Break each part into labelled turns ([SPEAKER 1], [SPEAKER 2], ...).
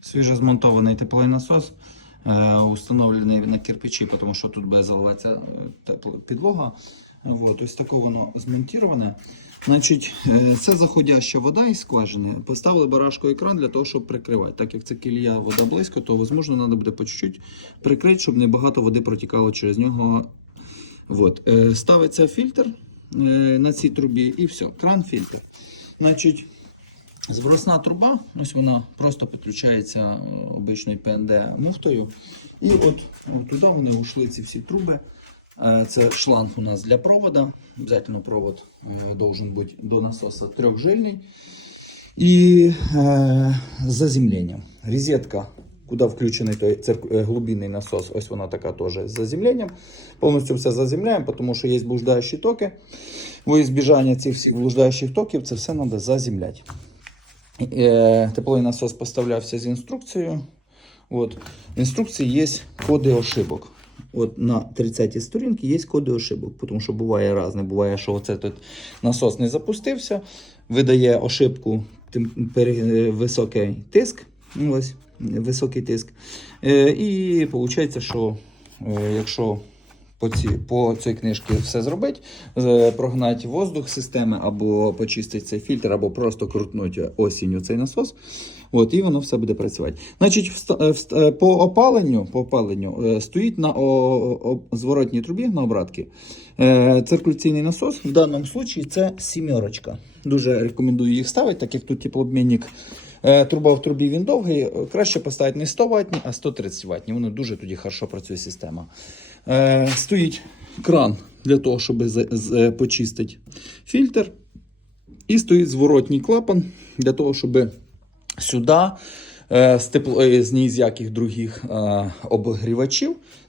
[SPEAKER 1] Свіжо змонтований тепловий насос, е, установлений на кирпичі, тому що тут буде заливатися е, підлога. Вот, ось таке воно змонтоване. Значить, е, це заходяща вода із скважини. Поставили барашко екран для того, щоб прикривати. Так як це кілія вода близько, то можливо треба буде по чуть-чуть прикрити, щоб не багато води протікало через нього. Вот. Е, Ставиться фільтр на цій трубі і все, кран-фільтр. Значить, Збросна труба, ось вона просто підключається е, обичною ПНД муфтою. І от, от туди вони ушли ці всі труби. Е, Це шланг у нас для провода. Обязательно провод е, должен бути до насоса трьохжильний. І е, з заземленням. Розетка, куди включений той цирк- насос, ось вона така теж з заземленням. Повністю все заземляємо, тому що є блуждаючі токи. Во збіжання цих всіх блуждаючих токів це все треба заземляти. Е, Тепловий насос поставлявся з інструкцією. От. В інструкції є коди ошибок. От на 30 сторінці є коди ошибок, тому що буває різне. Буває, що оце насос не запустився, видає ошибку високий тиск. Ну, Ось, високий тиск. Е, І виходить, що е, якщо по, ці, по цій книжці все зробити, е, прогнати воздух системи, або почистити цей фільтр, або просто крутнути осінню цей насос. От, і воно все буде працювати. Значить, по опаленню, по опаленню е, стоїть на о, о, зворотній трубі на обратці е, циркуляційний насос. В даному випадку це сімерочка. Дуже рекомендую їх ставити, так як тут теплообмінник. Е, Труба в трубі він довгий. е, Краще поставити не 100 ватні, а 130 ватні. Воно дуже тоді хорошо працює система. Е, Стоїть кран для того, щоб почистити фільтр. І стоїть зворотній клапан для того, щоб сюди з, тепло, з ні других е,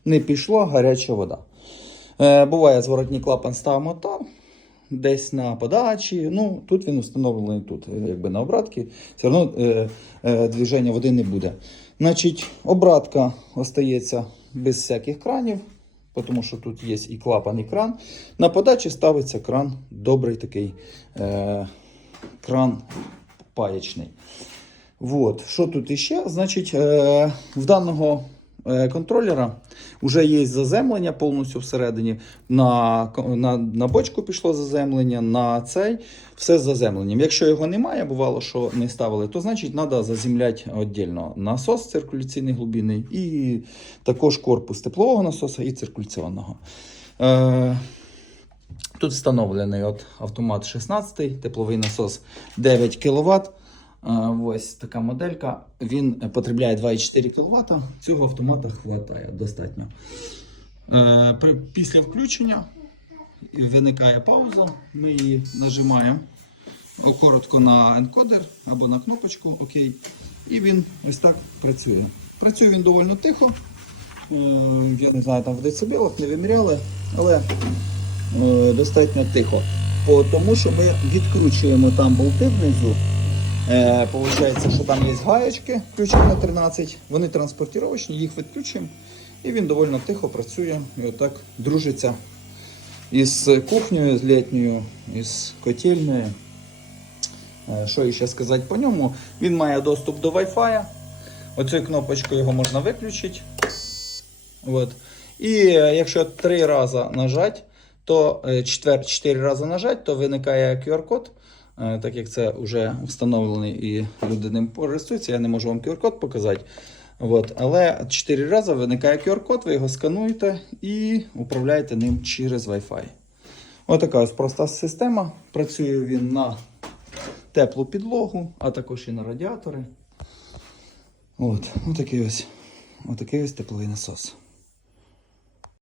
[SPEAKER 1] не пішла гаряча вода. Буває, зворотній клапан ставимо там, десь на подачі. Ну, тут він встановлений тут, е, якби на обратці. Все одно е, е, движення води не буде. Значить, обратка остається без всяких кранів, тому що тут є і клапан, і кран. На подачі ставиться кран, добрий такий е, кран паєчний. Вот. Що тут іще? Значить, е, в даного контролера вже є заземлення повністю всередині. На, на, на бочку пішло заземлення, на цей все з заземленням. Якщо його немає, бувало, що не ставили, то значить треба заземляти віддільно насос циркуляційний глибинний і також корпус теплового насоса і циркуляційного. Е, Тут встановлений от автомат 16, тепловий насос 9 кВт. Ось така моделька. Він потребляє 2,4 кВт. Цього автомата вистачає достатньо. Е, Після включення виникає пауза. Ми її нажимаємо коротко на енкодер або на кнопочку ОК. І він ось так працює. Працює він доволі тихо. Е, Я не знаю, там в децибелах не виміряли, але е, достатньо тихо. Тому, що ми відкручуємо там болти внизу. Е, Получається, що там є гаєчки, ключик на 13, вони транспортировочні, їх відключуємо. І він доволі тихо працює і отак дружиться із кухнею, з літньою, із котельною. Е, Що ще сказати по ньому? Він має доступ до Wi-Fi. Оцею кнопочкою його можна виключити. От. І е, якщо три рази нажати, то е, четвер, чотири рази нажати, то виникає QR-код. Е, Так як це вже встановлений і люди ним користуються, я не можу вам QR-код показати. От. Але 4 рази виникає QR-код, ви його скануєте і управляєте ним через Wi-Fi. Отака ось проста система. Працює він на теплу підлогу, а також і на радіатори. От, отакий ось, отакий ось тепловий насос.